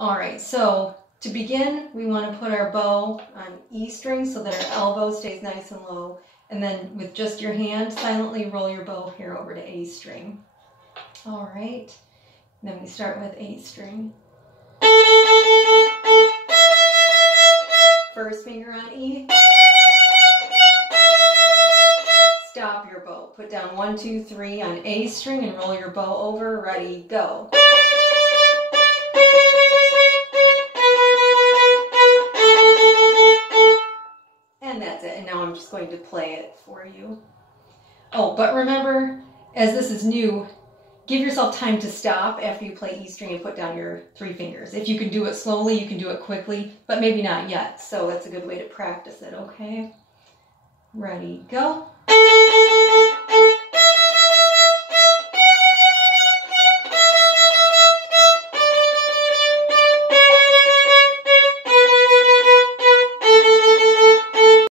All right, so to begin, we want to put our bow on E string so that our elbow stays nice and low. And then with just your hand, silently roll your bow here over to A string. All right, and then we start with A string. First finger on E. Stop your bow. Put down 1, 2, 3 on A string and roll your bow over. Ready, go. And that's it. And now I'm just going to play it for you. Oh, but remember, as this is new, give yourself time to stop after you play E string and put down your 3 fingers. If you can do it slowly, you can do it quickly, but maybe not yet. So that's a good way to practice it, okay? Ready, go.